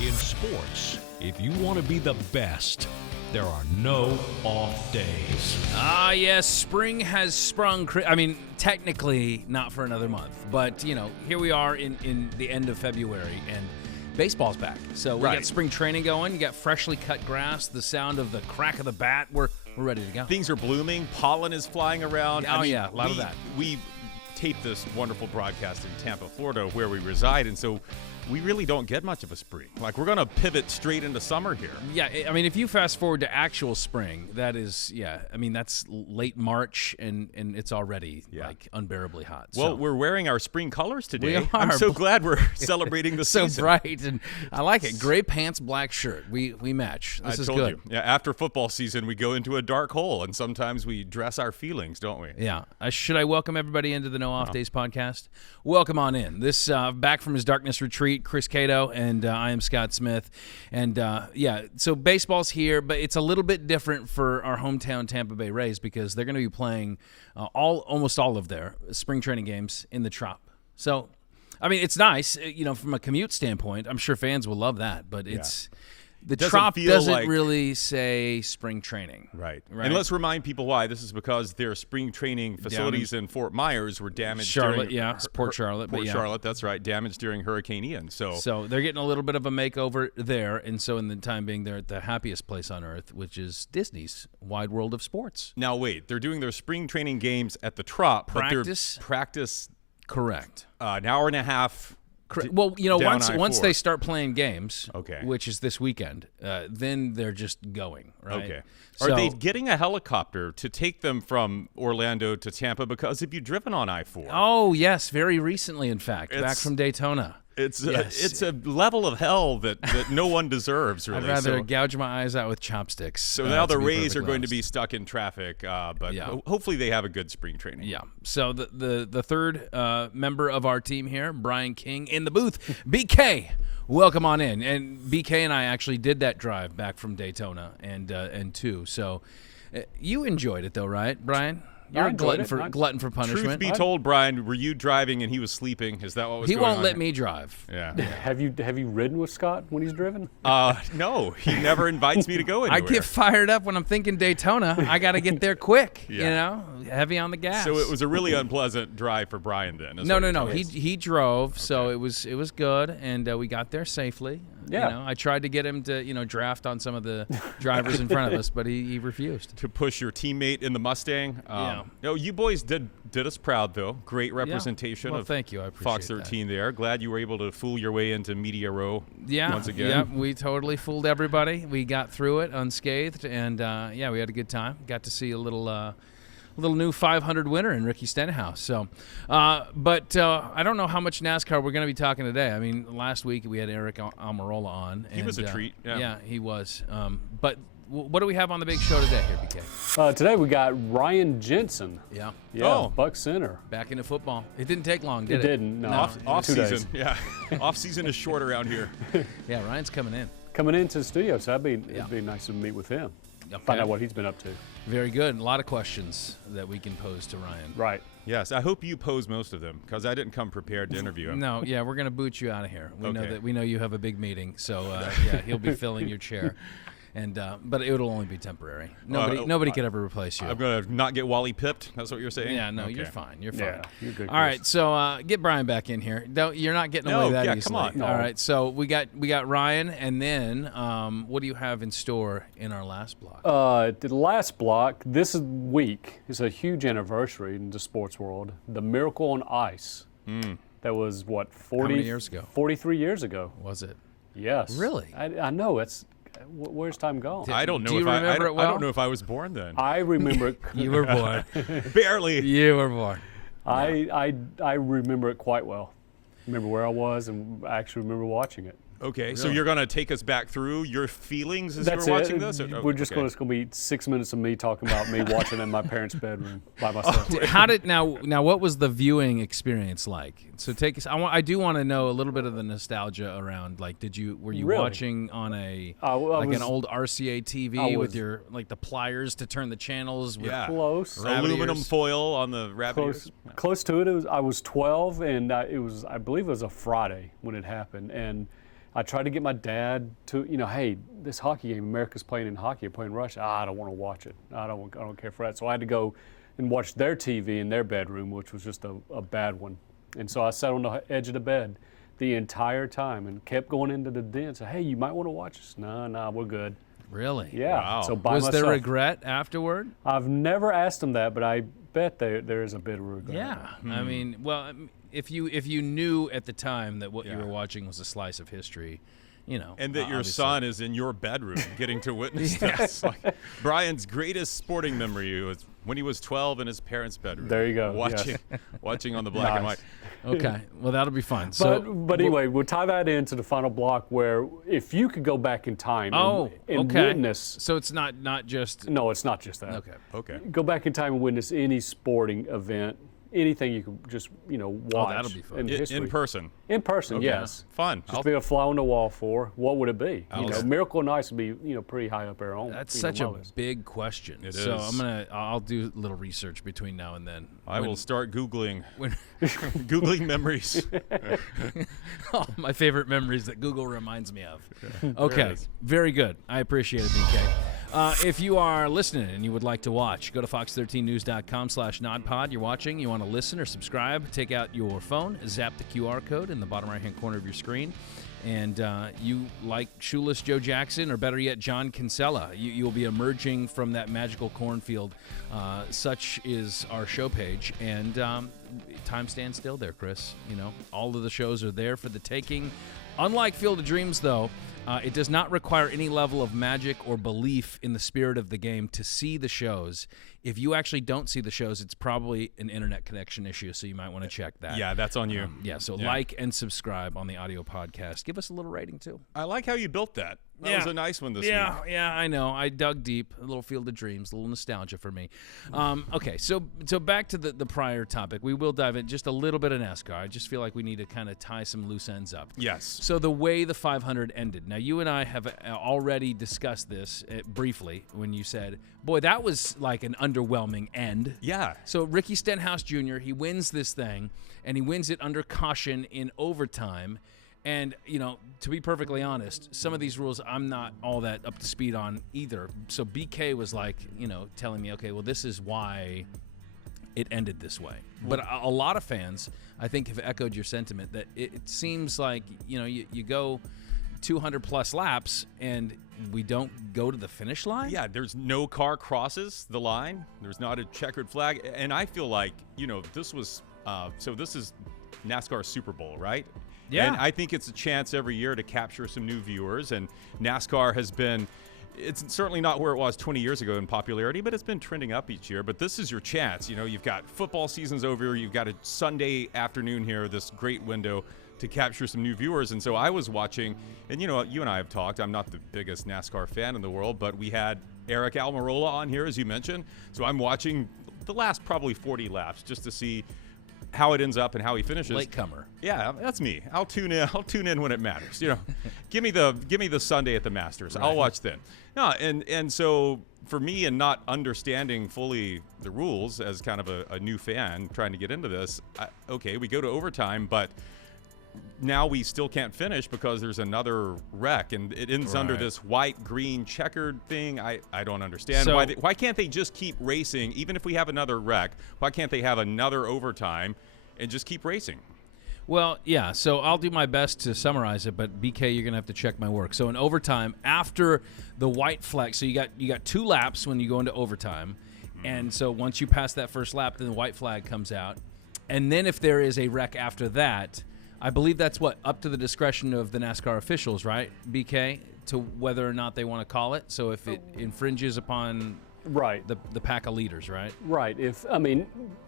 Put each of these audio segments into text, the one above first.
In sports, if you want to be the best, there are no off days. Ah, yes, spring has sprung. I mean, technically not for another month, but, here we are in the end of February, and baseball's back. So we got spring training going. You got freshly cut grass, the sound of the crack of the bat. We're ready to go. Things are blooming. Pollen is flying around. Oh, yeah, a lot of that. We tape this wonderful broadcast in Tampa, Florida, where we reside, and so we really don't get much of a spring. Like, we're going to pivot straight into summer here. Yeah, I mean, if you fast forward to actual spring, that's late March, and it's already, unbearably hot. Well, so. We're wearing our spring colors today. We are. I'm so glad we're celebrating the so season. bright, and I like it. Gray pants, black shirt. We match. This is told good. You. Yeah, after football season, we go into a dark hole, and sometimes we dress our feelings, don't we? Yeah. Should I welcome everybody into the No Off Days podcast? Welcome on in. This back from his darkness retreat, Chris Cato, and I am Scott Smith. And, so baseball's here, but it's a little bit different for our hometown Tampa Bay Rays because they're going to be playing almost all of their spring training games in the Trop. So, I mean, it's nice, from a commute standpoint. I'm sure fans will love that, but it's the Trop doesn't really say spring training. Right. And let's remind people why. This is because their spring training facilities in Fort Myers were damaged. Port Charlotte. Charlotte, that's right, damaged during Hurricane Ian. So they're getting a little bit of a makeover there, and so in the time being, they're at the happiest place on earth, which is Disney's Wide World of Sports. Now, wait, they're doing their spring training games at the Trop. Practice? But their practice. Correct. An hour and a half. Well, once they start playing games, okay, which is this weekend, then they're just going, right? Okay. Are they getting a helicopter to take them from Orlando to Tampa? Because have you driven on I-4? Oh, yes, very recently, in fact, back from Daytona. It's a level of hell that no one deserves, really. I'd rather gouge my eyes out with chopsticks. So now the Rays are going to be stuck in traffic, but hopefully they have a good spring training. Yeah. So the third member of our team here, Brian King, in the booth, BK. Welcome on in. And BK and I actually did that drive back from Daytona and two. So you enjoyed it, though, right, Brian? You're a glutton for punishment. Truth be told, Brian, were you driving and he was sleeping? Is that what was going on? He won't let me drive. Yeah. Have you ridden with Scott when he's driven? No, he never invites me to go anywhere. I get fired up when I'm thinking Daytona. I got to get there quick. Heavy on the gas. So it was a really unpleasant drive for Brian then. No. He drove, so it was good, and we got there safely. Yeah. I tried to get him to draft on some of the drivers in front of us, but he refused. To push your teammate in the Mustang. No, you boys did us proud, though. Great representation of thank you. I appreciate Fox 13 that. There. Glad you were able to fool your way into Media Row once again. Yeah, we totally fooled everybody. We got through it unscathed, and we had a good time. Got to see a little new 500 winner in Ricky Stenhouse. So, but I don't know how much NASCAR we're going to be talking today. I mean, last week we had Eric Almirola on. He was a treat. Yeah, he was. But what do we have on the big show today here, BK? Today we got Ryan Jensen. Yeah. Bucs Center. Back into football. It didn't take long, did it? It didn't. No. Off season. Yeah. Off season is short around here. Yeah, Ryan's coming in. Coming into the studio, so it'd be nice to meet with him. Okay. Find out what he's been up to. Very good. A lot of questions that we can pose to Ryan. Right. Yes, I hope you pose most of them because I didn't come prepared to interview him. No, we're going to boot you out of here. We know you have a big meeting, so he'll be filling your chair. And but it'll only be temporary. Nobody could ever replace you. I'm gonna not get Wally pipped. That's what you're saying. Yeah, no, okay. You're fine. You're fine. Yeah, you're good. All right, so get Brian back in here. You're not getting away that easily. Come on. No. All right, so we got Ryan, and then what do you have in store in our last block? The last block this week is a huge anniversary in the sports world. The Miracle on Ice. That was what 40 How many years ago? 43 years ago. Was it? Yes. Really? I know it's. Where's time gone? I don't know. Do you remember it well? I don't know if I was born then. I remember it. You were born. Barely. You were born. I remember it quite well. Remember where I was, and I actually remember watching it. Okay, so Really? you're going to take us back through your feelings as That's you were watching it. this? We're just going to be 6 minutes of me talking about me watching in my parents' bedroom by myself. How did now? What was the viewing experience like? So take us. I do want to know a little bit of the nostalgia around. Like, were you Really? watching on an old RCA TV with your the pliers to turn the channels? With Close. Aluminum foil on the rabbit ears? Close to it. I was 12, and I believe it was a Friday when it happened, and I tried to get my dad to, hey, this hockey game, America's playing in hockey, playing Russia. I don't want to watch it. I don't care for that. So I had to go and watch their TV in their bedroom, which was just a bad one. And so I sat on the edge of the bed the entire time and kept going into the den and said, hey, you might want to watch this. No, we're good. Really? Yeah. Wow. So by Was myself. there regret afterward? I've never asked them that, but I bet there is a bit of regret. Yeah. I mean, well, if you knew at the time that what you were watching was a slice of history, and that your obviously. son is in your bedroom getting to witness this. Like, Brian's greatest sporting memory was when he was 12 in his parents' bedroom. There you go. Watching on the black and white. Okay. Well, that'll be fun. But anyway, we'll tie that into the final block where if you could go back in time and witness. So it's not just. No, it's not just that. Okay. Go back in time and witness any sporting event, anything you could just, watch. That'll be fun. in history. In person. In person, Okay. yes. Fun. Just be a fly on the wall for, what would it be? Miracle on Ice would be, pretty high up there on. That's such my a list. big question. It so is. I'll do a little research between now and then. I will start Googling When, Googling memories. oh, my favorite memories that Google reminds me of. Okay, There it is. very good. I appreciate it, BK. If you are listening and you would like to watch, go to fox13news.com/nodpod. You're watching, you want to listen or subscribe, take out your phone, zap the QR code in the bottom right-hand corner of your screen, and you like Shoeless Joe Jackson, or better yet, John Kinsella. You'll be emerging from that magical cornfield. Such is our show page, and time stands still there, Chris. All of the shows are there for the taking. Unlike Field of Dreams, though, it does not require any level of magic or belief in the spirit of the game to see the shows. If you actually don't see the shows, it's probably an internet connection issue, so you might want to check that. Yeah, that's on you. So like and subscribe on the audio podcast. Give us a little rating, too. I like how you built that. That was a nice one this week. Yeah, I know. I dug deep. A little Field of Dreams, a little nostalgia for me. Okay, so back to the prior topic. We will dive in just a little bit of NASCAR. I just feel like we need to kind of tie some loose ends up. Yes. So the way the 500 ended. Now, you and I have already discussed this briefly when you said, boy, that was like an underwhelming end. Yeah. So Ricky Stenhouse Jr., he wins this thing, and he wins it under caution in overtime. And, to be perfectly honest, some of these rules I'm not all that up to speed on either. So BK was like, telling me, okay, well, this is why it ended this way. But a lot of fans, I think, have echoed your sentiment that it seems like, you go 200-plus laps and we don't go to the finish line? Yeah, there's no car crosses the line. There's not a checkered flag. And I feel like, this was this is NASCAR Super Bowl, right? Yeah. And I think it's a chance every year to capture some new viewers. And NASCAR has been, it's certainly not where it was 20 years ago in popularity, but it's been trending up each year. But this is your chance. You've got football season's over. You've got a Sunday afternoon here, this great window to capture some new viewers. And so I was watching, and you and I have talked. I'm not the biggest NASCAR fan in the world, but we had Eric Almirola on here, as you mentioned. So I'm watching the last probably 40 laps just to see how it ends up and how he finishes. Latecomer. Yeah, that's me. I'll tune in when it matters. Give me the Sunday at the Masters. Right. I'll watch then. No, and so for me, and not understanding fully the rules as kind of a new fan trying to get into this, we go to overtime, but now we still can't finish because there's another wreck, and it ends under this white-green checkered thing. I don't understand. So, why can't they just keep racing, even if we have another wreck? Why can't they have another overtime and just keep racing? Well, yeah, so I'll do my best to summarize it, but BK, you're going to have to check my work. So in overtime, after the white flag, so you got 2 laps when you go into overtime, and so once you pass that first lap, then the white flag comes out. And then if there is a wreck after that, I believe that's up to the discretion of the NASCAR officials, right, BK, to whether or not they want to call it. So if it infringes upon the pack of leaders, right? Right.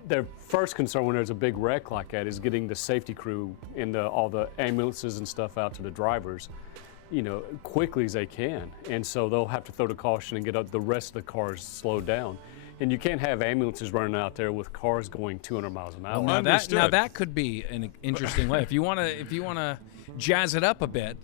Their first concern when there's a big wreck like that is getting the safety crew and all the ambulances and stuff out to the drivers, quickly as they can. And so they'll have to throw the caution and get the rest of the cars slowed down. And you can't have ambulances running out there with cars going 200 miles an hour. Now that could be an interesting way. If you want to jazz it up a bit,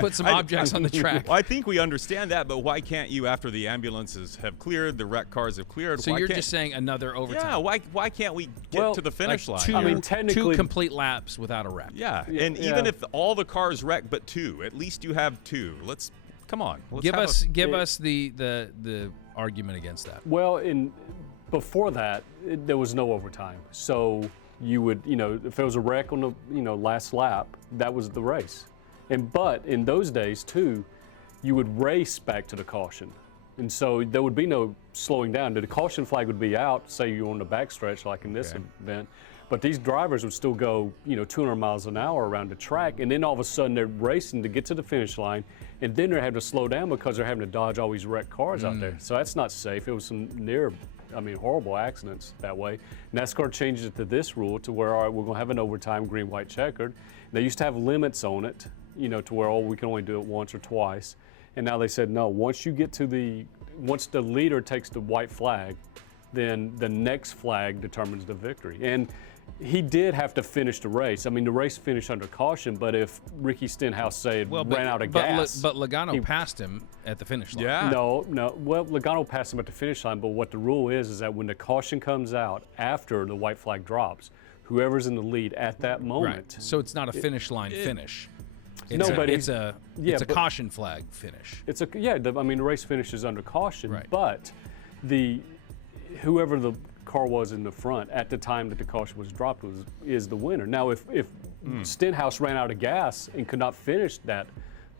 put some objects on the track. Well, I think we understand that, but why can't you, after the ambulances have cleared, the wrecked cars have cleared? So you're just saying another overtime? Yeah. Why can't we get to the finish line? Two complete laps without a wreck. Yeah. And even if all the cars wreck but 2, at least you have 2. Come on. Give us the argument against that. Well, before that, there was no overtime. So you would, if there was a wreck on the, last lap, that was the race. But in those days too, you would race back to the caution. And so there would be no slowing down. The caution flag would be out, say you're on the backstretch like in this event. But these drivers would still go, 200 miles an hour around the track, and then all of a sudden they're racing to get to the finish line, and then they're having to slow down because they're having to dodge all these wrecked cars out there. So that's not safe. It was some horrible accidents that way. NASCAR changed it to this rule to where, all right, we're going to have an overtime green-white checkered. They used to have limits on it, to where, we can only do it once or twice. And now they said, no, once the leader takes the white flag, then the next flag determines the victory. And he did have to finish the race. The race finished under caution, but if Ricky Stenhouse ran out of gas. But Logano passed him at the finish line. Yeah. No. Well, Logano passed him at the finish line, but what the rule is that when the caution comes out after the white flag drops, whoever's in the lead at that moment. Right. So it's not a finish line finish. It's a caution flag finish. The race finishes under caution, right. But whoever the car was in the front at the time that the caution was dropped is the winner. Now, if Stenhouse ran out of gas and could not finish that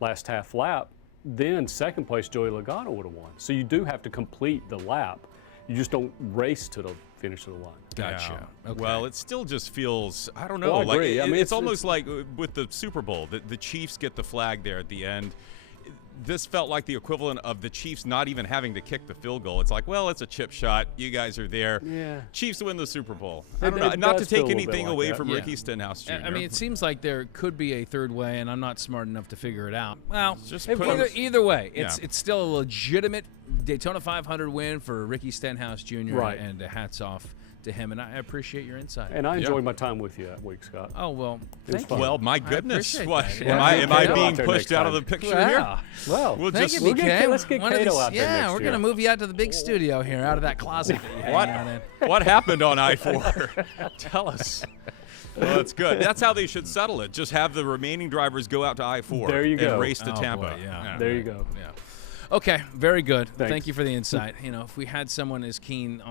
last half lap, then second place Joey Logano would have won. So you do have to complete the lap. You just don't race to the finish of the line. Gotcha. Yeah. Okay. Well, it still just feels, I don't know. Well, I agree. It's almost like with the Super Bowl, the Chiefs get the flag there at the end. This felt like the equivalent of the Chiefs not even having to kick the field goal. It's like, well, it's a chip shot. You guys are there. Yeah. Chiefs win the Super Bowl. I don't know. Not to take anything away from Ricky Stenhouse Jr. It seems like there could be a third way, and I'm not smart enough to figure it out. Well, just either way, it's still a legitimate Daytona 500 win for Ricky Stenhouse Jr. Right. And hats off to him, and I appreciate your insight. And I enjoyed my time with you that week, Scott. Oh, well, thank you. Well, my goodness. What? That. Am I being pushed out of the picture here? Well, thank you, BK. Let's get Cato out there next we're going to move you out to the big studio here, out of that closet that you hang out in. What happened on I-4? Tell us. Well, that's good. That's how they should settle it. Just have the remaining drivers go out to I-4 there you go. and race to Tampa. Boy, yeah. There you go. Yeah. Okay, very good. Thanks. Thank you for the insight. If we had someone as keen,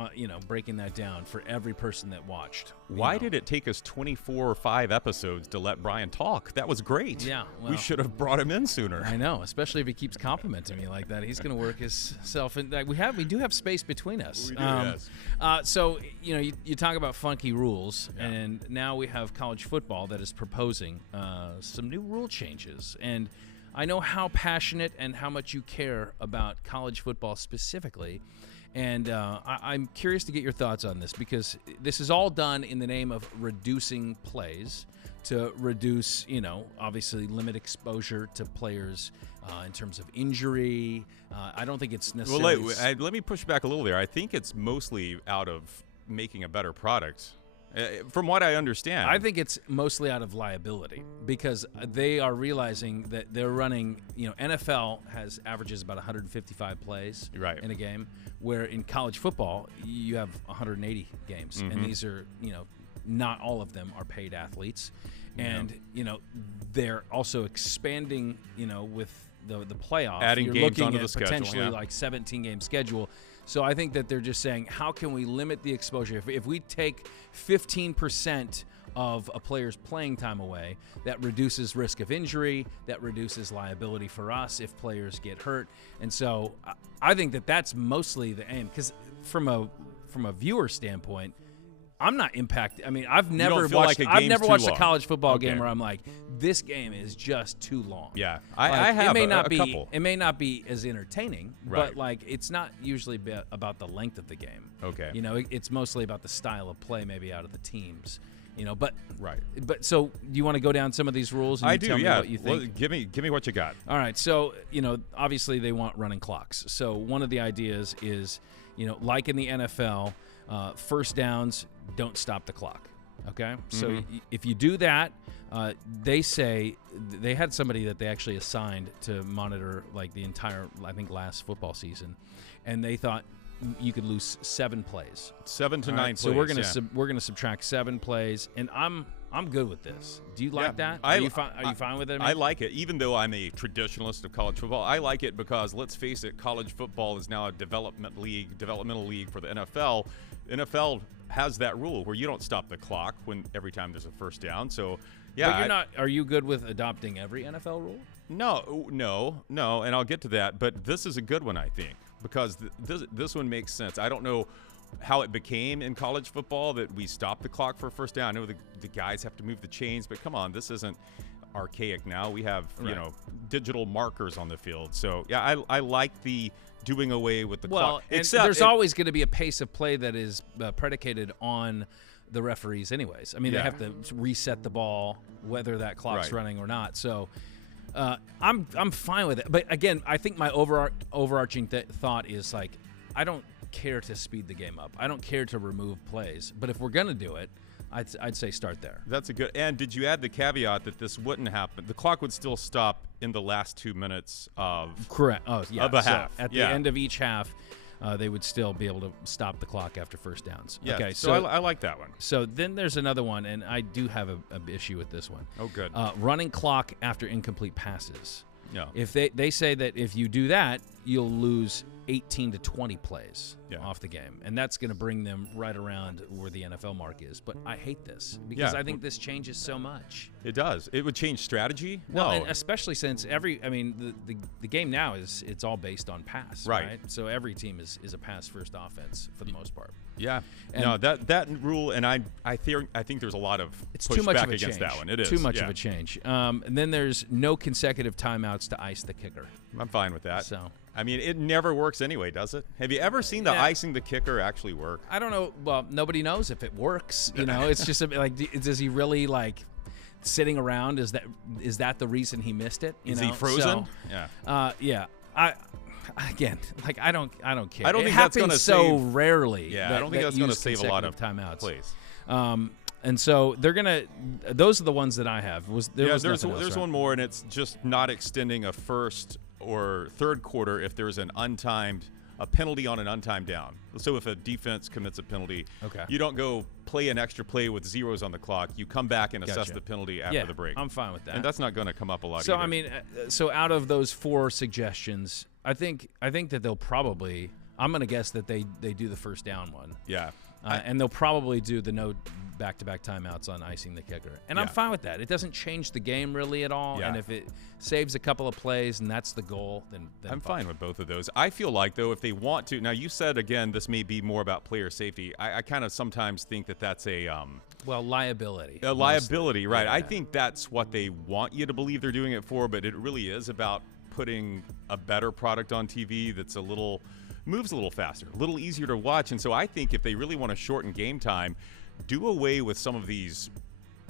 breaking that down for every person that watched. Why did it take us 24 or 5 episodes to let Brian talk? That was great. Yeah. Well, we should have brought him in sooner. I know, especially if he keeps complimenting me like that. He's going to work himself in. We do have space between us. We do, yes. So, you talk about funky rules, and now we have college football that is proposing some new rule changes. And I know how passionate and how much you care about college football specifically, and I'm curious to get your thoughts on this, because this is all done in the name of reducing plays to reduce, obviously limit exposure to players in terms of injury. I don't think it's necessarily... Well, let me push back a little there. I think it's mostly out of making a better product. From what I understand. I think it's mostly out of liability, because they are realizing that they're running, NFL averages about 155 plays in a game, where in college football, you have 180 games. Mm-hmm. And these are, not all of them are paid athletes. And, they're also expanding, with the playoff. Adding You're games looking onto at the schedule, potentially like 17-game schedule. So I think that they're just saying, how can we limit the exposure? If we take 15% of a player's playing time away, that reduces risk of injury, that reduces liability for us if players get hurt. And so I think that that's mostly the aim, because from a viewer standpoint, I'm not impacted. I mean, I've never watched a college football game where I'm like, this game is just too long. Yeah, I have a couple. It may not be as entertaining, Right. but it's not usually about the length of the game. Okay. It's mostly about the style of play, maybe out of the teams. But right. But so, do you want to go down some of these rules? And I do. Tell me what you think? Well, give me what you got. All right. So obviously they want running clocks. So one of the ideas is, like in the NFL, first downs don't stop the clock. Okay, so if you do that, they say they had somebody that they actually assigned to monitor like the entire, I think, last football season, and they thought you could lose 7 plays, 7 to 9 plays. So we're gonna subtract 7 plays, and I'm good with this. Do you like that? Are you fine with it? I like it, even though I'm a traditionalist of college football. I like it because, let's face it, college football is now a developmental league for the NFL. NFL has that rule where you don't stop the clock every time there's a first down. So, yeah. But you're not. Are you good with adopting every NFL rule? No, and I'll get to that. But this is a good one, I think, because this one makes sense. I don't know how it became in college football that we stop the clock for a first down. I know the guys have to move the chains, but come on, this isn't archaic now. We have digital markers on the field. So yeah, I like the doing away with the clock. Except there's always going to be a pace of play that is predicated on the referees anyways. I mean, they have to reset the ball whether that clock's running or not. So I'm fine with it. But again, I think my overarching thought is like, I don't care to speed the game up. I don't care to remove plays. But if we're going to do it, I'd say start there. That's a good. And did you add the caveat that this wouldn't happen? The clock would still stop in the last 2 minutes of correct. Oh, yeah. Of a so half. At the end of each half, they would still be able to stop the clock after first downs. Yeah. Okay. So I like that one. So then there's another one, and I do have an issue with this one. Oh, good. Running clock after incomplete passes. Yeah. If they say that if you do that, you'll lose 18 to 20 plays off the game, and that's going to bring them right around where the NFL mark is. But I hate this because I think this changes so much. It does. It would change strategy. Well, and especially since the game now it's all based on pass, right? So every team is a pass first offense for the most part. Yeah. And that rule, and I think there's a lot of pushback against that one. It is too much of a change. And then there's no consecutive timeouts to ice the kicker. I'm fine with that. So. I mean, it never works anyway, does it? Have you ever seen the icing the kicker actually work? I don't know. Well, nobody knows if it works. It's just like, does he really like sitting around? Is that the reason he missed it? Is he frozen? So, yeah. Again, like I don't care. I don't it think happens that's gonna so save, rarely. Yeah, I don't think that's going to save a lot of timeouts. plays. And so they're gonna. Those are the ones that I have. There's one more, and it's just not extending a first or third quarter if there's a penalty on an untimed down. So if a defense commits a penalty, you don't go play an extra play with zeros on the clock. You come back and assess the penalty after the break. I'm fine with that. And that's not going to come up a lot. So either. I mean, so out of those 4 suggestions, I think that they'll probably. I'm going to guess that they do the first down one. Yeah. And they'll probably do the no back-to-back timeouts on icing the kicker. And I'm fine with that. It doesn't change the game really at all. Yeah. And if it saves a couple of plays and that's the goal, then I'm fine with both of those. I feel like, though, if they want to – now, you said, again, this may be more about player safety. I kind of sometimes think that that's a liability. A liability, right. Yeah. I think that's what they want you to believe they're doing it for, but it really is about putting a better product on TV that's moves a little faster, a little easier to watch. And so I think if they really want to shorten game time, do away with some of these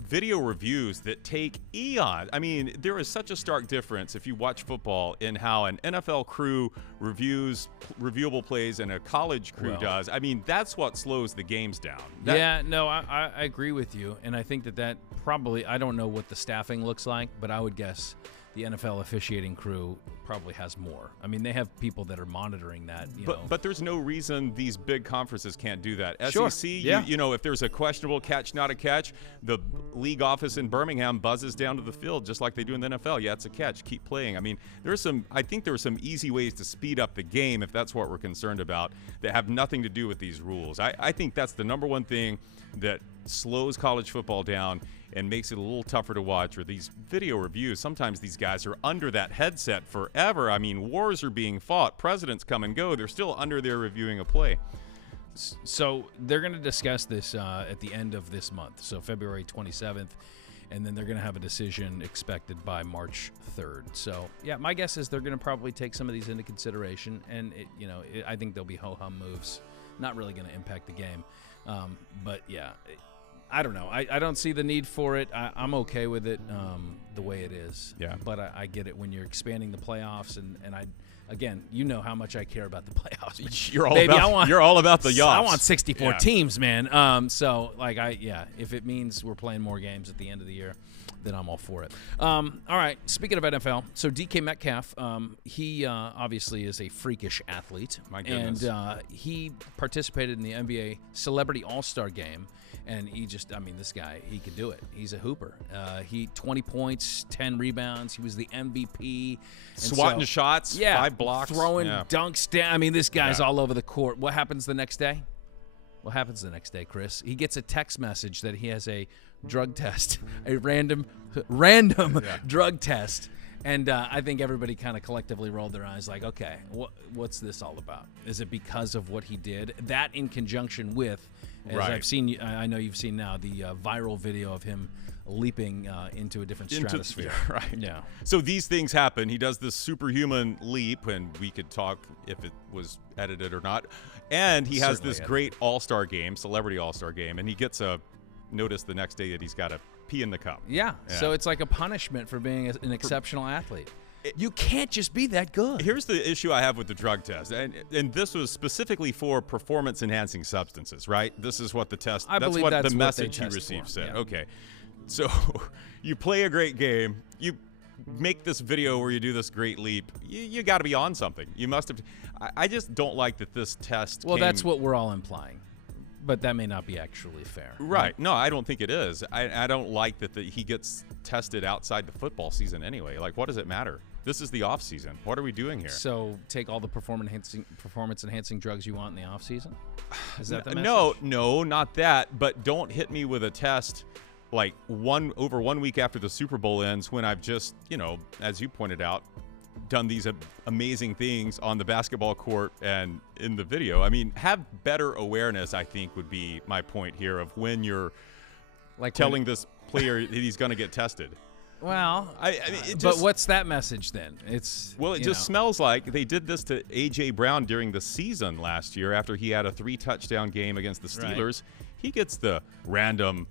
video reviews that take eons. I mean, there is such a stark difference if you watch football in how an NFL crew reviews reviewable plays and a college crew does. I mean, that's what slows the games down. I agree with you. And I think that probably, I don't know what the staffing looks like, but I would guess the NFL officiating crew probably has more. I mean, they have people that are monitoring that. But there's no reason these big conferences can't do that. Sure. SEC, if there's a questionable catch, not a catch, the league office in Birmingham buzzes down to the field just like they do in the NFL. Yeah, it's a catch. Keep playing. I mean, I think there are some easy ways to speed up the game if that's what we're concerned about that have nothing to do with these rules. I think that's the number one thing that slows college football down and makes it a little tougher to watch, or these video reviews. Sometimes these guys are under that headset forever. I mean, wars are being fought. Presidents come and go. They're still under there reviewing a play. So they're going to discuss this at the end of this month, so February 27th, and then they're going to have a decision expected by March 3rd. So, yeah, my guess is they're going to probably take some of these into consideration, and I think there'll be ho-hum moves. Not really going to impact the game. But, yeah, I don't know. I don't see the need for it. I'm okay with it the way it is. Yeah. But I get it when you're expanding the playoffs, and again, you know how much I care about the playoffs. You're all about the yachts. I want 64 teams, man. So like if it means we're playing more games at the end of the year, then I'm all for it. All right, speaking of NFL, so DK Metcalf, he obviously is a freakish athlete. My goodness. And he participated in the NBA Celebrity All-Star Game, and this guy, he could do it. He's a hooper. He 20 points, 10 rebounds. He was the MVP. Swatting shots, 5 blocks. Throwing dunks down. This guy's all over the court. What happens the next day? What happens the next day, Chris? He gets a text message that he has a drug test, a random drug test. And I think everybody kind of collectively rolled their eyes like, okay, what's this all about? Is it because of what he did? That in conjunction with, as I've seen, I know you've seen now, the viral video of him leaping into a different stratosphere. Right. Yeah. So these things happen. He does this superhuman leap, and we could talk if it was edited or not. And he has this great all-star game, celebrity all-star game, and he gets a notice the next day that he's got to pee in the cup. Yeah. So it's like a punishment for being an exceptional athlete. You can't just be that good. Here's the issue I have with the drug test, and this was specifically for performance-enhancing substances, right? This is what the test. That's what the message he received said. Yeah. Okay, so you play a great game, you make this video where you do this great leap. You got to be on something. You must have. I just don't like that this test. Well, that's what we're all implying. But that may not be actually fair. Right. No, I don't think it is. I don't like that he gets tested outside the football season anyway. Like, what does it matter? This is the off season. What are we doing here? So take all the performance-enhancing drugs you want in the off season? Is that the message? No, not that. But don't hit me with a test like over 1 week after the Super Bowl ends when I've just, as you pointed out, done these amazing things on the basketball court and in the video. Have better awareness, I think, would be my point here of when you're telling this player that he's going to get tested. Well, but what's that message then? It just smells like they did this to A.J. Brown during the season last year after he had a 3-touchdown game against the Steelers. Right. He gets the random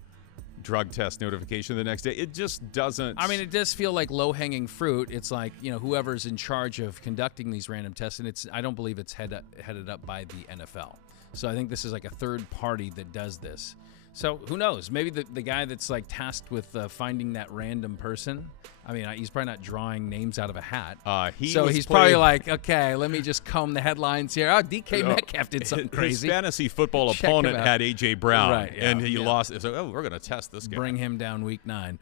drug test notification the next day. It just doesn't. It does feel like low-hanging fruit. It's like, whoever's in charge of conducting these random tests, and I don't believe it's headed up by the NFL. So I think this is like a third party that does this. So who knows? Maybe the guy that's like tasked with finding that random person. He's probably not drawing names out of a hat. He's probably like, okay, let me just comb the headlines here. Oh, DK Metcalf did something crazy. His fantasy football opponent had A.J. Brown, and he lost. So, we're going to test this guy. Bring him down week 9.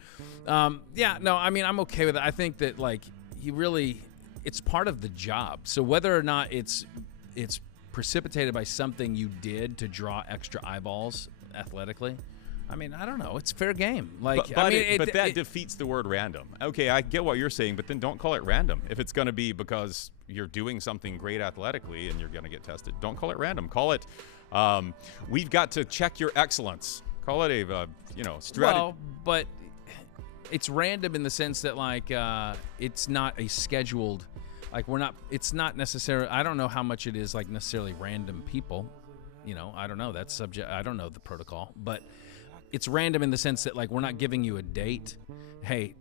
I'm okay with it. I think that it's part of the job. So whether or not it's precipitated by something you did to draw extra eyeballs athletically, I don't know. It's fair game. But that defeats the word random. Okay, I get what you're saying, but then don't call it random. If it's going to be because you're doing something great athletically and you're going to get tested, don't call it random. Call it, we've got to check your excellence. Call it a, strategy. Well, but it's random in the sense that it's not a scheduled. It's not necessarily. I don't know how much it is necessarily random people. I don't know. That's subject. I don't know the protocol, but it's random in the sense that we're not giving you a date. Hey,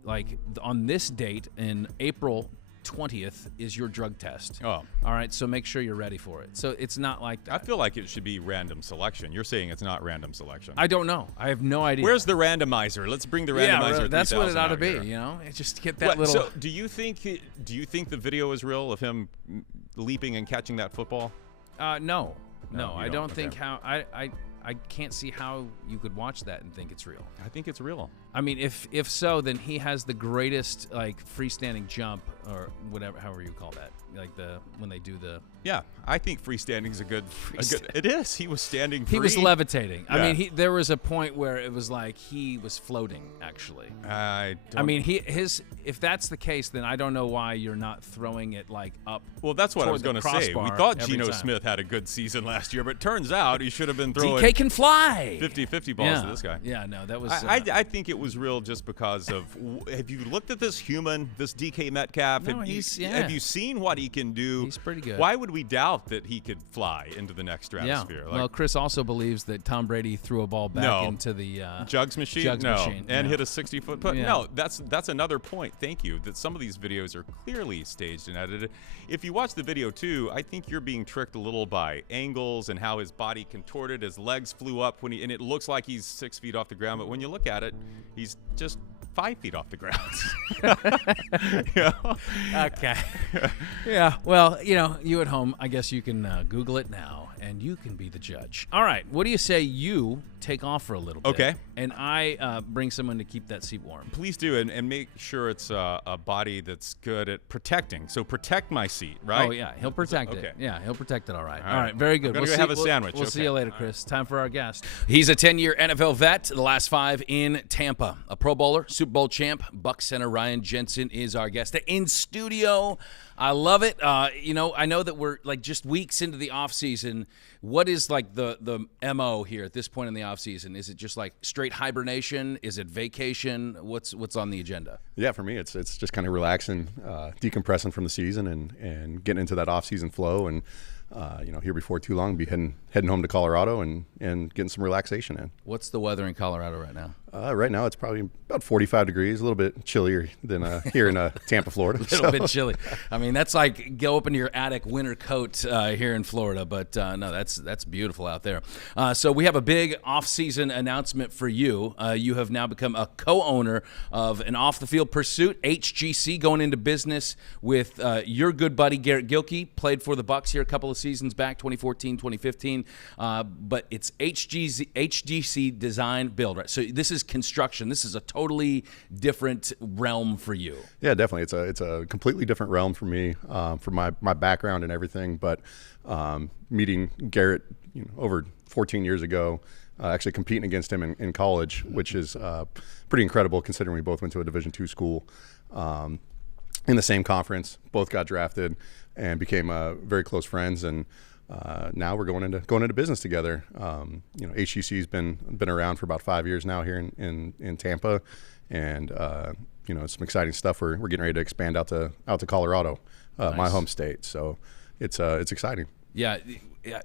on this date in April 20th is your drug test. Oh. All right, so make sure you're ready for it. So it's not like that. I feel like it should be random selection. You're saying it's not random selection. I don't know. I have no idea. Where's the randomizer? Let's bring the randomizer. Yeah, that's what it ought to be, here. Just get that little. So do you think the video is real of him leaping and catching that football? No. No, I don't think how I can't see how you could watch that and think it's real. I think it's real. If so, then he has the greatest freestanding jump or whatever, however you call that, when they do the. Yeah, I think freestanding is a good. It is. He was standing free. He was levitating. Yeah. There was a point where it was like he was floating. Actually, if that's the case, then I don't know why you're not throwing it up. Well, that's what I was going to say. We thought Geno Smith had a good season last year, but turns out he should have been throwing. DK can fly. 50-50 balls to this guy. Yeah, no, that was. I think it was real just because of. Have you looked at this DK Metcalf? Metcalf. No, Have you seen what he can do? He's pretty good. Why would we doubt that he could fly into the next stratosphere? Yeah. Well, Chris also believes that Tom Brady threw a ball back into the Jugs machine. machine. And hit a 60-foot put. Yeah. No, that's another point. Thank you. That some of these videos are clearly staged and edited. If you watch the video too, I think you're being tricked a little by angles and how his body contorted, his legs flew up and it looks like he's 6 feet off the ground, but when you look at it, he's just 5 feet off the ground. Okay. Yeah. Well, you at home, I guess you can Google it now, and you can be the judge. All right. What do you say you take off for a little bit? Okay. And I bring someone to keep that seat warm. Please do, and make sure it's a body that's good at protecting. So protect my seat, right? Oh, yeah. He'll protect Okay. it. Yeah, he'll protect it all right. All All right. right. Very good. I'm gonna go have a sandwich. We'll see Okay. you later, Chris. Time for our guest. He's a 10-year NFL vet, the last 5 in Tampa. A Pro Bowler, Super Bowl champ, Bucs Center Ryan Jensen is our guest in studio. I love it. I know that we're like just weeks into the offseason. What is like the MO here at this point in the offseason? Is it just like straight hibernation? Is it vacation? What's on the agenda? Yeah, for me, it's just kind of relaxing, decompressing from the season and getting into that off-season flow. And here before too long, be heading home to Colorado and getting some relaxation in. What's the weather in Colorado right now? Right now, it's probably about 45 degrees, a little bit chillier than here in Tampa, Florida. A little bit chilly. I mean, that's like go open your attic winter coat here in Florida, but no, that's beautiful out there. So we have a big off-season announcement for you. You have now become a co-owner of an off-the-field pursuit, HGC, going into business with your good buddy Garrett Gilkey, played for the Bucs here a couple of seasons back, 2014, 2015. But it's HGC Design Build, right? So this is construction. This is a totally different realm for you. Yeah, definitely. It's a completely different realm for me, for my background and everything. But meeting Garrett over 14 years ago, actually competing against him in college, which is pretty incredible considering we both went to a Division II school in the same conference. Both got drafted and became very close friends. And now we're going into business together. HGC's been around for about 5 years now here in Tampa, and some exciting stuff. We're getting ready to expand out to Colorado, Nice. my home state. So it's exciting. Yeah.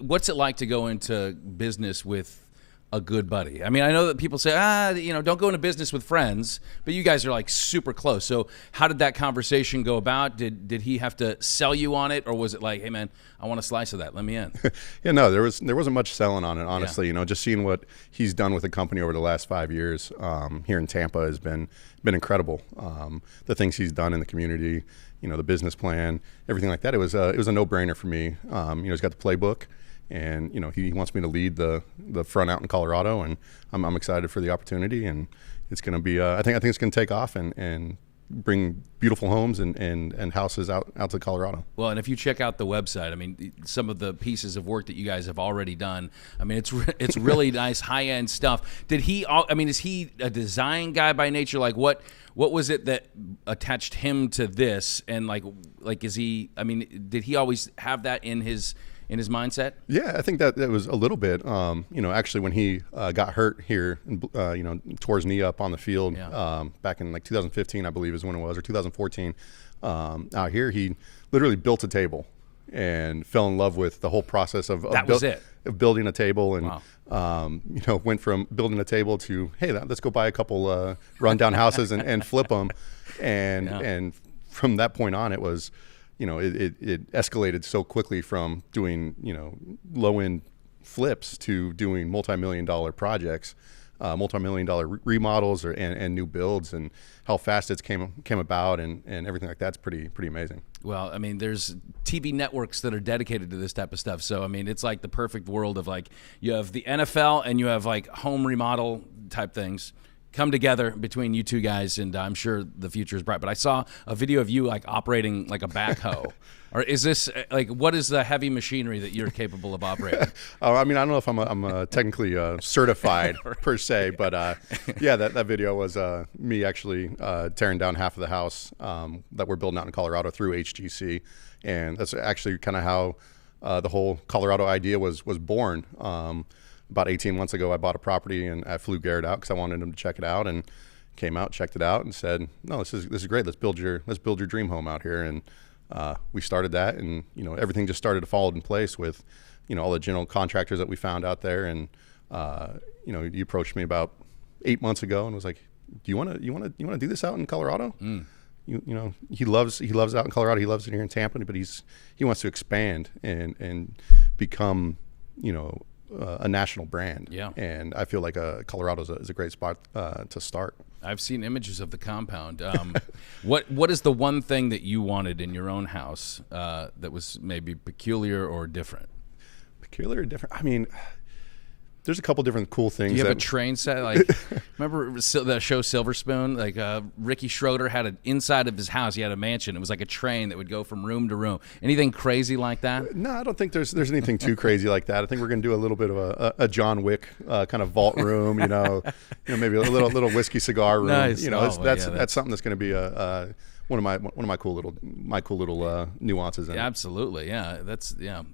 What's it like to go into business with a good buddy? I mean, I know that people say, don't go into business with friends, but you guys are like super close. So how did that conversation go about? Did he have to sell you on it, or was it like, hey man, I want a slice of that, let me in? Yeah, no, there wasn't much selling on it, honestly. Yeah. Just seeing what he's done with the company over the last 5 years here in Tampa has been incredible. The things he's done in the community, the business plan, everything like that. It was a no-brainer for me. He's got the playbook. And he wants me to lead the front out in Colorado, and I'm excited for the opportunity. And it's going to be I think it's going to take off and bring beautiful homes and houses out to Colorado. Well, and if you check out the website, I mean, some of the pieces of work that you guys have already done, I mean, it's really nice high end stuff. Is he a design guy by nature? Like what was it that attached him to this? And like is he? I mean, did he always have that in his mindset? Yeah, I think that was a little bit. Actually, when he got hurt here, tore his knee up on the field back in like 2015, I believe is when it was, or 2014. Out here, he literally built a table and fell in love with the whole process of building a table, and went from building a table to, hey, let's go buy a couple rundown houses and flip them, and from that point on, it was. It escalated so quickly from doing, low-end flips to doing multi-million-dollar projects, multi-million-dollar remodels and new builds, and how fast it came about and everything like that's pretty amazing. Well, I mean, there's TV networks that are dedicated to this type of stuff. So, I mean, it's like the perfect world of like you have the NFL and you have like home remodel type things come together between you two guys, and I'm sure the future is bright. But I saw a video of you like operating like a backhoe. Or is this like what is the heavy machinery that you're capable of operating? I mean, I don't know if I'm technically certified per se, but that video was me actually tearing down half of the house that we're building out in Colorado through HGC, and that's actually kind of how the whole Colorado idea was born. About 18 months ago, I bought a property and I flew Garrett out because I wanted him to check it out and came out, checked it out, and said, "No, this is great. Let's build your dream home out here." And we started that, and everything just started to fall in place with all the general contractors that we found out there. And you approached me about 8 months ago and was like, "Do you want to do this out in Colorado?" He loves out in Colorado. He loves it here in Tampa, but he wants to expand and become a national brand. Yeah. And I feel like Colorado is a great spot to start. I've seen images of the compound. What is the one thing that you wanted in your own house that was maybe peculiar or different? Peculiar or different? I mean, there's a couple different cool things. Do you have a train set? Like, remember the show Silver Spoon? Like Ricky Schroeder had an inside of his house. He had a mansion. It was like a train that would go from room to room. Anything crazy like that? No, I don't think there's anything too crazy like that. I think we're going to do a little bit of a John Wick kind of vault room. Maybe a little whiskey cigar room. Nice. That's something that's going to be one of my cool little nuances in it. Absolutely, yeah.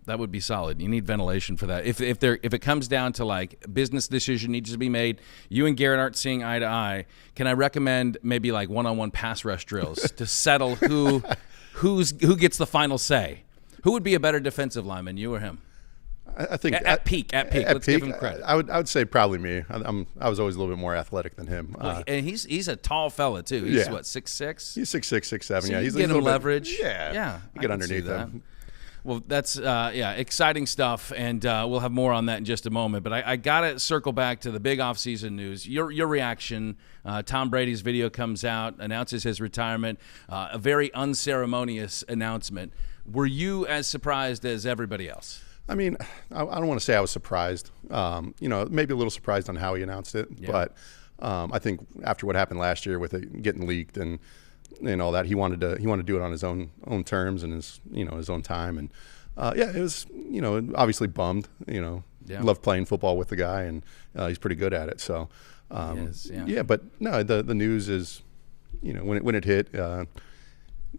That would be solid. You need ventilation for that. If it comes down to like business decision needs to be made, you and Garrett aren't seeing eye to eye. Can I recommend maybe like one-on-one pass rush drills to settle who gets the final say? Who would be a better defensive lineman, you or him? I think at peak. Let's give him credit. I would say probably me. I was always a little bit more athletic than him. And he's a tall fella too. He's what, 6'6"? He's 6'6", 6'7". So yeah, he's get a him leverage. Yeah. You get underneath them. Well, that's exciting stuff, and we'll have more on that in just a moment. But I gotta circle back to the big offseason news. Your reaction. Tom Brady's video comes out, announces his retirement. A very unceremonious announcement. Were you as surprised as everybody else? I mean, I don't want to say I was surprised. Maybe a little surprised on how he announced it, but I think after what happened last year with it getting leaked and all that, he wanted to do it on his own terms and his own time. And it was obviously bummed. Love playing football with the guy, and he's pretty good at it. So but no, the news is when it hit,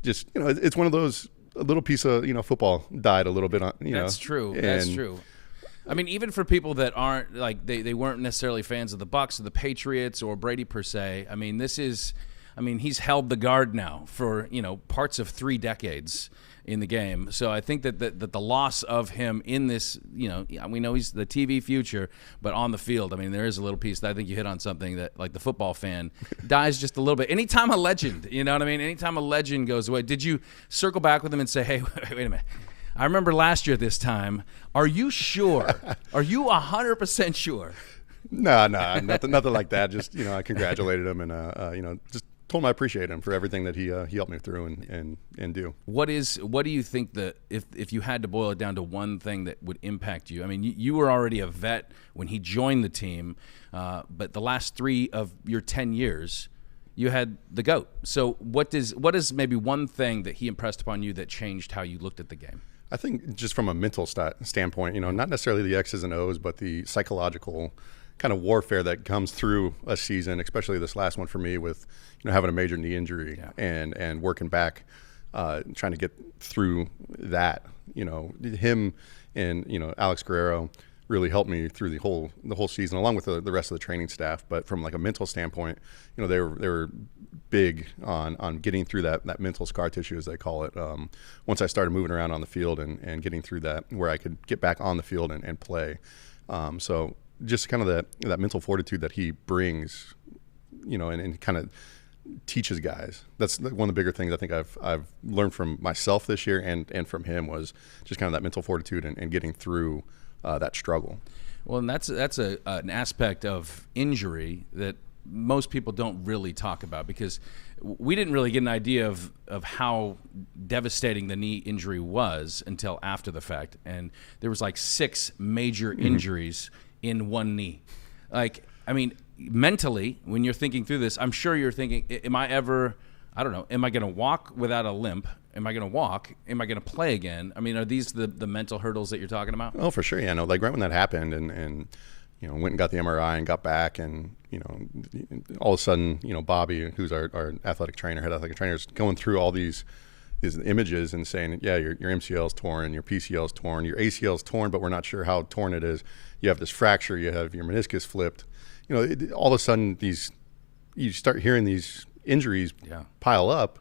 it's one of those. A little piece of football died a little bit on That's true. That's true. I mean, even for people that aren't like they weren't necessarily fans of the Bucs or the Patriots or Brady per se. I mean, he's held the guard now for parts of 3 decades in the game. So I think that the loss of him in this, we know he's the TV future, but on the field, I mean, there is a little piece that I think you hit on something that, like the football fan, dies just a little bit. Anytime a legend, you know what I mean? Anytime a legend goes away, did you circle back with him and say, hey, wait a minute. I remember last year at this time. Are you sure? Are you 100% sure? No, nothing like that. Just, I congratulated him and, just told him I appreciate him for everything that he helped me through and do. What do you think that if you had to boil it down to one thing that would impact you? I mean, you were already a vet when he joined the team, but the last 3 of your 10 years, you had the GOAT. So what is maybe one thing that he impressed upon you that changed how you looked at the game? I think just from a mental standpoint, not necessarily the X's and O's, but the psychological kind of warfare that comes through a season, especially this last one for me with having a major knee injury and working back, trying to get through that. Him and Alex Guerrero really helped me through the whole season, along with the rest of the training staff. But from like a mental standpoint, they were big on getting through that mental scar tissue, as they call it. Once I started moving around on the field and getting through that, where I could get back on the field and play. So just kind of that mental fortitude that he brings, and kind of teaches guys. That's one of the bigger things I think I've learned from myself this year and from him, was just kind of that mental fortitude and getting through that struggle. Well, and that's an aspect of injury that most people don't really talk about, because we didn't really get an idea of how devastating the knee injury was until after the fact. And there was like 6 major injuries in one knee. Like, I mean, mentally, when you're thinking through this, I'm sure you're thinking, am I going to walk without a limp? Am I going to walk? Am I going to play again? I mean, are these the mental hurdles that you're talking about? Oh, for sure. Yeah, no, like right when that happened and went and got the MRI and got back, and all of a sudden, Bobby, who's our head athletic trainer, is going through all these images and saying, yeah, your MCL is torn, your PCL is torn, your ACL is torn, but we're not sure how torn it is. You have this fracture, you have your meniscus flipped. All of a sudden these you start hearing these injuries Yeah. pile up,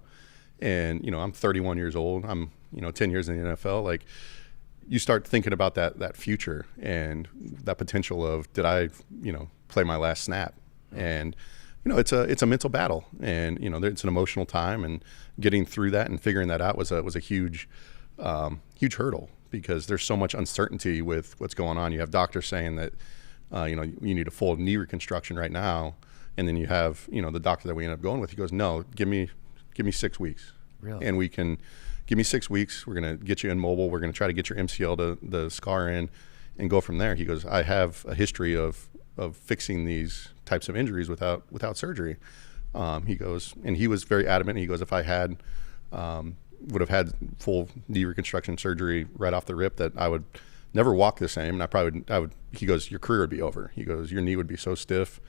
and I'm 31 years old. I'm 10 years in the NFL. Like, you start thinking about that future and that potential of, did I play my last snap? And it's a mental battle, and it's an emotional time, and getting through that and figuring that out was a huge hurdle, because there's so much uncertainty with what's going on. You have doctors saying that you need a full knee reconstruction right now, and then you have the doctor that we end up going with. He goes, no, give me 6 weeks, Really? and we can give me 6 weeks. We're gonna get you immobile. We're gonna try to get your MCL the scar in, and go from there. He goes, I have a history of fixing these types of injuries without surgery. He goes, and he was very adamant. He goes, if I had would have had full knee reconstruction surgery right off the rip, that I would never walk the same, and I would. He goes, your career would be over. He goes, your knee would be so stiff,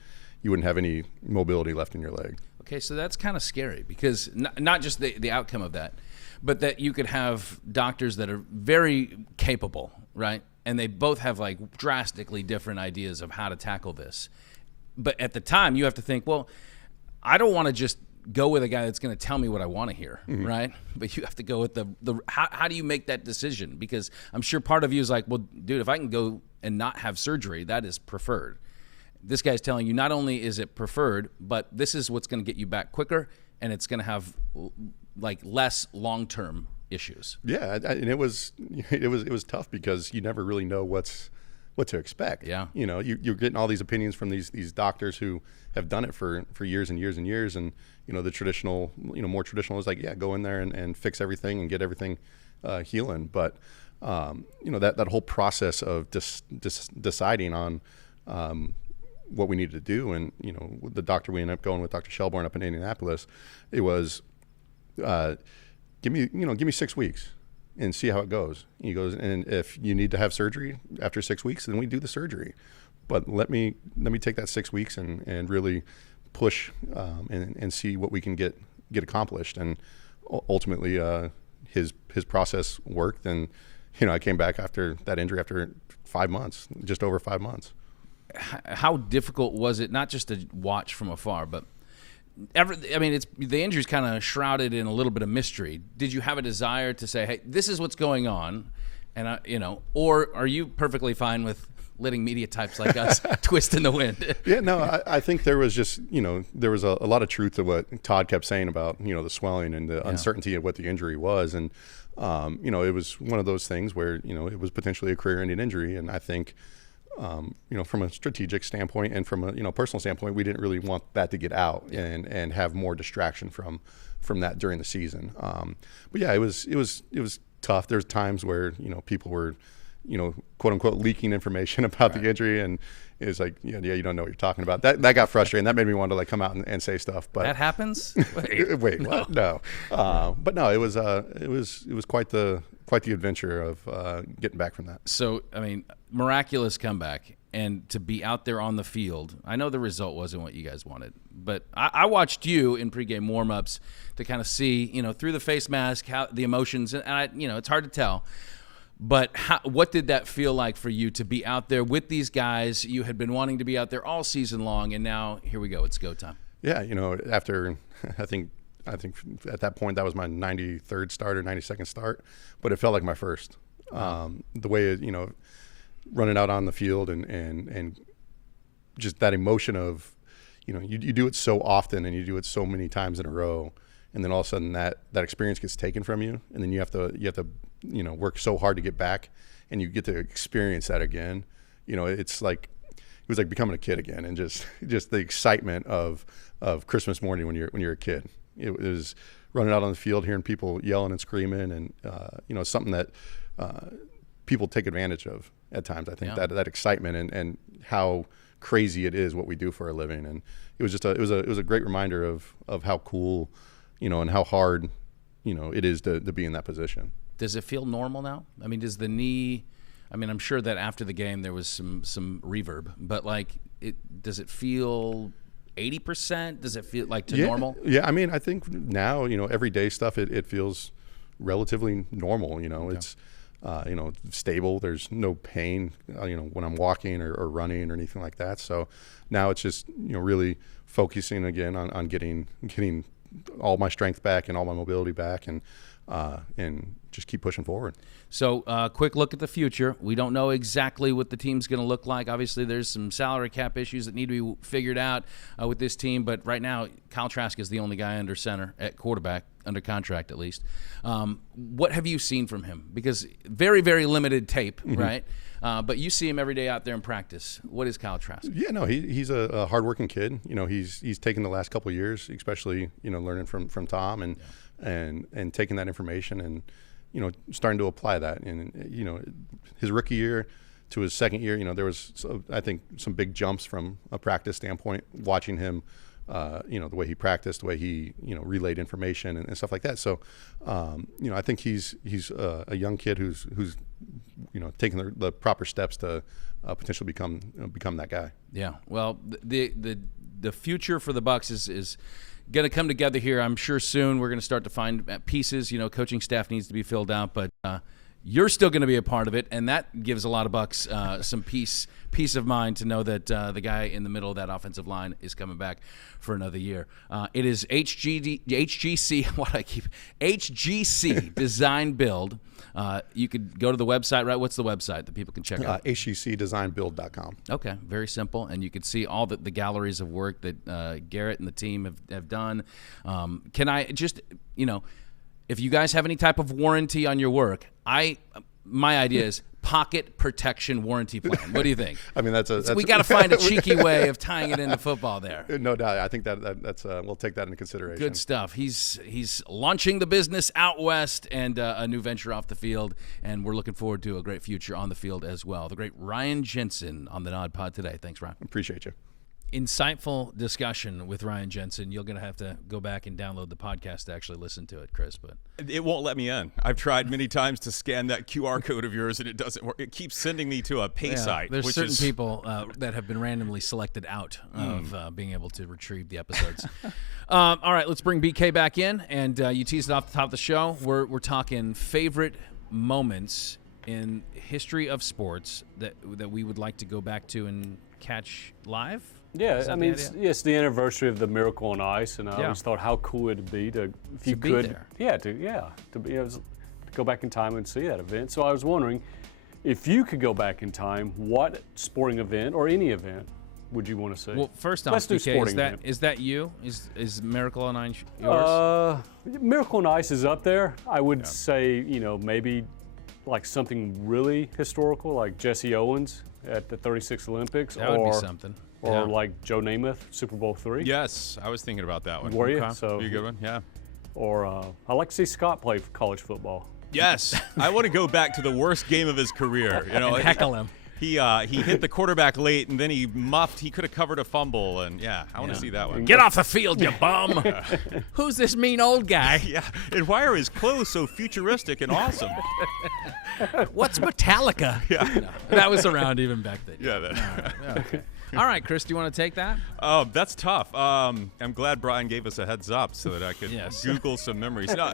you wouldn't have any mobility left in your leg. Okay, so that's kind of scary, because not just the outcome of that, but that you could have doctors that are very capable, right? And they both have like drastically different ideas of how to tackle this. But at the time, you have to think, well, I don't want to just go with a guy that's going to tell me what I want to hear, right? But you have to go with the how do you make that decision? Because I'm sure part of you is like, well, dude, if I can go and not have surgery, that is preferred. This guy's telling you not only is it preferred, but this is what's going to get you back quicker, and it's going to have like less long-term issues. Yeah, and it was tough, because you never really know what to expect. Yeah. You're getting all these opinions from these doctors who have done it for years and years and years, and the traditional, more traditional is like, yeah, go in there and fix everything and get everything healing. But that whole process of deciding on what we needed to do, and the doctor we ended up going with, Dr. Shelbourne up in Indianapolis, it was give me 6 weeks and see how it goes. He goes, and if you need to have surgery after 6 weeks, then we do the surgery. But let me take that 6 weeks and really push and see what we can get accomplished. And ultimately, his process worked. And I came back after that injury after 5 months, just over 5 months. How difficult was it, not just to watch from afar, but it's the injury's kind of shrouded in a little bit of mystery. Did you have a desire to say, hey, this is what's going on, and or are you perfectly fine with letting media types like us twist in the wind? Yeah, no, I think there was just, there was a lot of truth to what Todd kept saying about, the swelling and the uncertainty of what the injury was. And, it was one of those things where, it was potentially a career-ending injury. And I think, from a strategic standpoint and from a, personal standpoint, we didn't really want that to get out and have more distraction from that during the season. But yeah, it was tough. There's times where, people were, quote unquote, leaking information about the injury, and it's like, yeah, you don't know what you're talking about. That got frustrating. That made me want to like come out and say stuff. But that happens. Wait, no. What? No. But no, it was quite the adventure of getting back from that. So, miraculous comeback, and to be out there on the field. I know the result wasn't what you guys wanted, but I watched you in pregame warmups to kind of see, through the face mask, how the emotions, and it's hard to tell. But what did that feel like for you to be out there with these guys? You had been wanting to be out there all season long, and now here we go. It's go time. Yeah, after I think at that point that was my 93rd start or 92nd start, but it felt like my first. The way running out on the field and just that emotion of you do it so often and you do it so many times in a row, and then all of a sudden that experience gets taken from you, and then you have to work so hard to get back, and you get to experience that again. It's like it was like becoming a kid again, and just the excitement of Christmas morning when you're a kid. It was running out on the field, hearing people yelling and screaming, and something that people take advantage of at times. I think that excitement and how crazy it is what we do for a living, and it was just it was a great reminder of how cool, and how hard, it is to be in that position. Does it feel normal now? Does the knee? I'm sure that after the game there was some reverb, but does it feel 80%? Does it feel like normal? Yeah, I think now, everyday stuff, it feels relatively normal. It's stable. There's no pain, when I'm walking or running or anything like that. So now it's just, really focusing again on getting all my strength back and all my mobility back, and just keep pushing forward. So, quick look at the future. We don't know exactly what the team's going to look like. Obviously, there's some salary cap issues that need to be figured out with this team. But right now, Kyle Trask is the only guy under center at quarterback, under contract at least. What have you seen from him? Because very, very limited tape, right? But you see him every day out there in practice. What is Kyle Trask? Yeah, no, he's a hardworking kid. He's taken the last couple of years, especially learning from Tom and taking that information and starting to apply that. And his rookie year to his second year, there was I think some big jumps from a practice standpoint. Watching him, the way he practiced, the way he relayed information and stuff like that. So, I think he's a young kid who's taking the proper steps to potentially become that guy. Yeah. Well, the future for the Bucs is going to come together here. I'm sure soon we're going to start to find pieces. Coaching staff needs to be filled out, but you're still going to be a part of it, and that gives a lot of Bucs some peace of mind to know that the guy in the middle of that offensive line is coming back for another year. It is HGC Design Build. You could go to the website, right? What's the website that people can check out? HGCDesignBuild.com. Okay, very simple. And you can see all the galleries of work that Garrett and the team have done. Can I just, if you guys have any type of warranty on your work, my idea is pocket protection warranty plan. What do you think? I mean, we got to find a cheeky way of tying it into football there. No doubt. I think that's we'll take that into consideration. Good stuff. He's launching the business out west and a new venture off the field, and we're looking forward to a great future on the field as well. The great Ryan Jensen on the Nod Pod today. Thanks, Ryan. Appreciate you. Insightful discussion with Ryan Jensen. You're going to have to go back and download the podcast to actually listen to it, Chris. But it won't let me in. I've tried many times to scan that QR code of yours, and it doesn't work. It keeps sending me to a pay site. There's certain people that have been randomly selected out of being able to retrieve the episodes. All right, let's bring BK back in, and you teased it off the top of the show. We're talking favorite moments in history of sports that we would like to go back to and catch live. Yeah, I mean, it's the anniversary of the Miracle on Ice, and I always thought how cool it'd be to go back in time and see that event. So I was wondering, if you could go back in time, what sporting event or any event would you want to see? Well, first off, let's do BK, sporting event. Is that you? Is Miracle on Ice yours? Miracle on Ice is up there. I would say, maybe like something really historical, like Jesse Owens at the 36 Olympics. That would be something. Or like Joe Namath, Super Bowl III. Yes, I was thinking about that one. Were you? Okay. So, be a good one, yeah. Or I like to see Scott play college football. Yes, I want to go back to the worst game of his career. And heckle him. He hit the quarterback late, and then he muffed. He could have covered a fumble, and I want to see that one. Get off the field, you bum! Who's this mean old guy? Yeah, and why are his clothes so futuristic and awesome? What's Metallica? Yeah, no, that was around even back then. Yeah. Okay. All right, Chris, do you want to take that? That's tough. I'm glad Brian gave us a heads up so that I could Google some memories. No,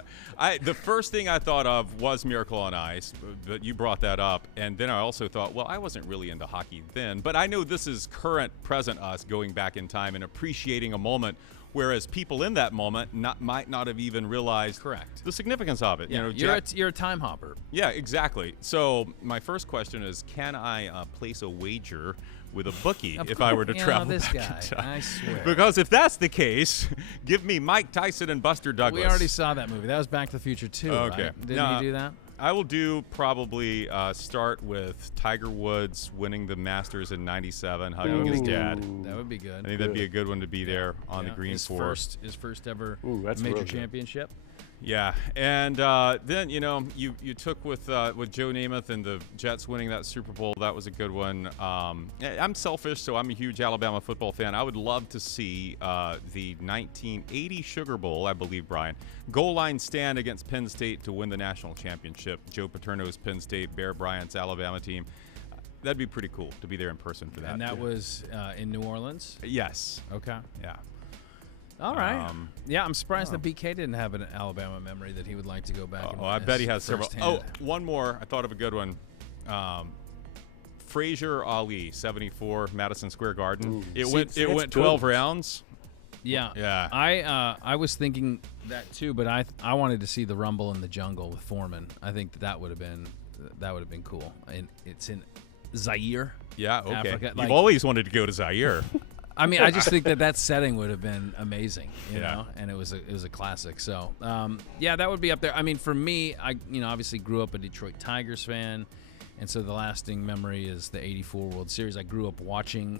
the first thing I thought of was Miracle on Ice, but you brought that up. And then I also thought, well, I wasn't really into hockey then, but I know this is present us going back in time and appreciating a moment, whereas people in that moment might not have even realized the significance of it. Yeah, you're a time hopper. Yeah, exactly. So my first question is, can I place a wager with a bookie if I were to travel this back guy, in time? I swear. Because if that's the case, give me Mike Tyson and Buster Douglas. We already saw that movie. That was Back to the Future 2, okay. Right? Didn't you do that? I will probably start with Tiger Woods winning the Masters in '97, hugging his dad. That would be good. I think that'd be a good one to be there on the green for. His first ever that's major championship. Yeah, and then you took with Joe Namath and the Jets winning that Super Bowl. That was a good one. I'm selfish, so I'm a huge Alabama football fan. I would love to see the 1980 Sugar Bowl, I believe, Brian, goal line stand against Penn State to win the national championship. Joe Paterno's Penn State, Bear Bryant's Alabama team. That'd be pretty cool to be there in person for that. And that was in New Orleans? Yes. Okay. Yeah. All right. Yeah, I'm surprised that BK didn't have an Alabama memory that he would like to go back and I bet he has several. firsthand. Oh, one more. I thought of a good one. Frazier Ali, 74, Madison Square Garden. It went 12 rounds. Yeah. Yeah. I was thinking that too, but I wanted to see the Rumble in the Jungle with Foreman. I think that would have been cool. And it's in Zaire. Yeah, okay. Africa. You've always wanted to go to Zaire. I mean, I just think that setting would have been amazing, you Yeah. know, and it was a classic. So, yeah, that would be up there. I mean, for me, I obviously grew up a Detroit Tigers fan, and so the lasting memory is the '84 World Series. I grew up watching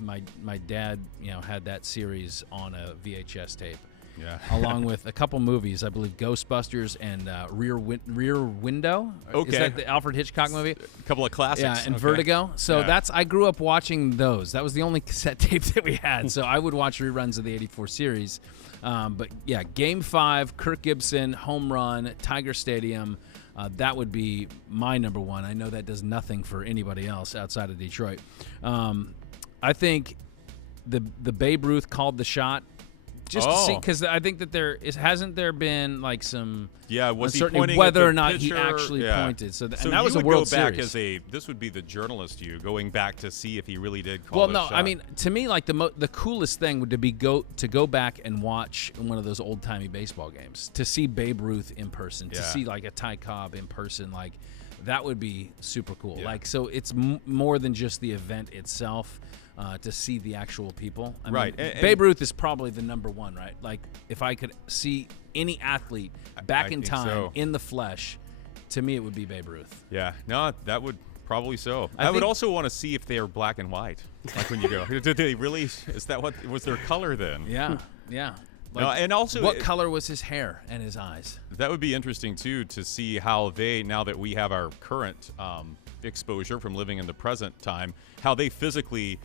my dad, had that series on a VHS tape. Yeah. Along with a couple movies, I believe Ghostbusters and Rear Window. Okay. Is that the Alfred Hitchcock movie? A couple of classics. Yeah, and Okay. Vertigo. So Yeah. I grew up watching those. That was the only cassette tape that we had. So I would watch reruns of the '84 series. But yeah, Game 5, Kirk Gibson, home run, Tiger Stadium. That would be my number one. I know that does nothing for anybody else outside of Detroit. I think the Babe Ruth called the shot. Just to see, because I think that hasn't there been like some was he uncertainty pointing whether at the or not pitcher? he actually Yeah. pointed. So, and So that you was a would World go back Series. this would be the journalist you going back to see if he really did call Well, the no, shot. I mean, to me, like the coolest thing would be to go back and watch one of those old timey baseball games, to see Babe Ruth in person, to Yeah. see like a Ty Cobb in person, like that would be super cool. Yeah. Like, so it's more than just the event itself. To see the actual people. I Right. mean, And Babe Ruth is probably the number one, right? Like, if I could see any athlete back I in think time, so. in the flesh, to me, it would be Babe Ruth. Yeah, no, that would probably so. I I would think- also want to see if they are black and white. Like when you go, did they really? Is that what was their color then? Yeah, yeah. No, Like, and also, what color was his hair and his eyes? that would be interesting too to see how they, now that we have our current exposure from living in the present time, how they physically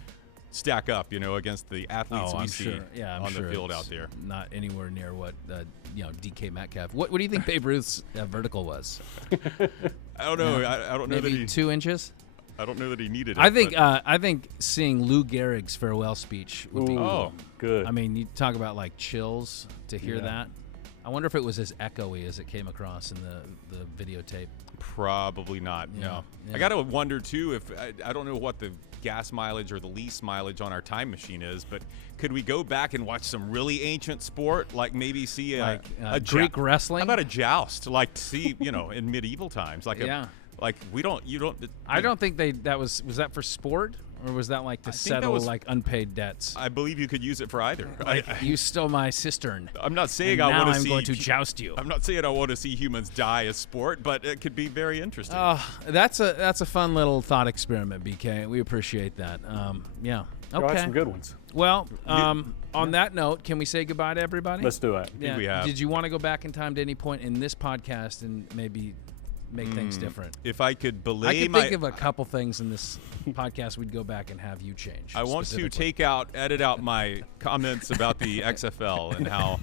stack up, against the athletes we I'm see sure. Yeah, I'm on sure the field it's out there. Not anywhere near what DK Metcalf. What do you think Babe Ruth's vertical was? I don't know. I don't know that Maybe he. 2 inches. I don't know that he needed it. I think seeing Lou Gehrig's farewell speech would be Ooh, cool. good. I mean, you talk about like chills to hear Yeah. that. I wonder if it was as echoey as it came across in the videotape. Probably not. Yeah, No. yeah. I gotta wonder too if I don't know what the gas mileage or the lease mileage on our time machine is, but could we go back and watch some really ancient sport, like maybe see a Greek wrestling? How about a joust, like see in medieval times, like Yeah. like you don't. I don't think was that for sport, or was that like to think that settle was- like unpaid debts? I believe you could use it for either. You stole my cistern. I'm not saying and I now want to I'm see. going to joust you. I'm not saying I want to see humans die as sport, but it could be very interesting. Oh, that's a fun little thought experiment, BK. We appreciate that. Yeah. Y'all had Okay. some good ones. Well, on that note, can we say goodbye to everybody? Let's do it. Yeah. we have. Did you want to go back in time to any point in this podcast and maybe make things different? If I could I belay could my, think of a couple things in this podcast we'd go back and have you change. I want to specifically. edit out my comments about the XFL and how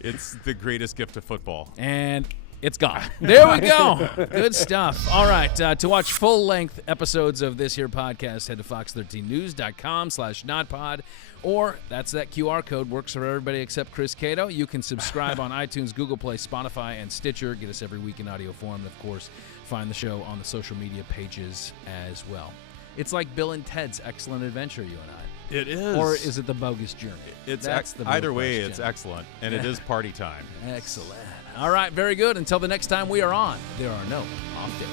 it's the greatest gift of football. And it's gone. There we go. Good stuff. All right. To watch full-length episodes of this here podcast, head to fox13news.com/nodpod, or that's that QR code. Works for everybody except Chris Cato. You can subscribe on iTunes, Google Play, Spotify, and Stitcher. Get us every week in audio form. And, of course, find the show on the social media pages as well. It's like Bill and Ted's Excellent Adventure, you and I. It is. Or is it the Bogus Journey? It's the real either way, question. it's excellent, and it is party time. Excellent. All right, very good. Until the next time we are on, there are no off days.